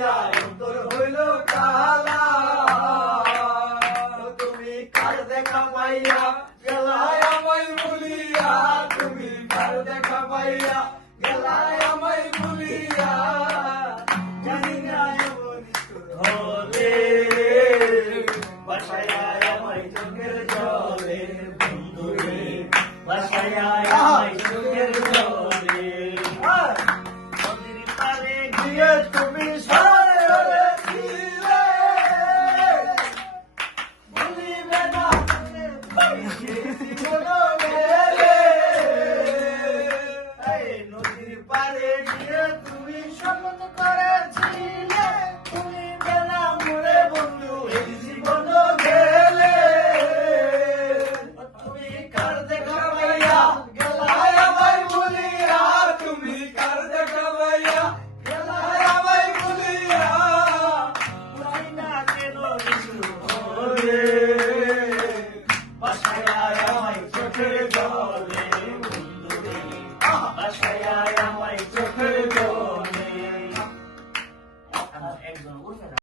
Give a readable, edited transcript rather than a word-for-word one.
বলিয়া অন্তর হইল কালা। তুমি কার দেখা পাইয়া গেলায় আমায় ভুলিয়া, তুমি কার দেখা পাইয়া গেলায় আমায় ভুলিয়া। জানি না এমন হলে বাসায় আমায় চোখের জলে, বন্ধুরে বাসায় আমায় চোখের জলে। নদীর পাড়ে গিয়ে তুমি সরে ছিলে, ভুলিবে না নদীর পাড়ে গিয়ে তুমি শপথ করেছিলে, ভুলিবে না মোরে বন্ধু এই জীবন গেলে। তুমি কার দেখা পাইয়া গেলায় আমায় ভুলিয়া, তুমি কার দেখা পাইয়া গেলায় আমায় ভুলিয়া। বুঝি না কেন কিছু হলে বাসায় আমায় চোখের জলে।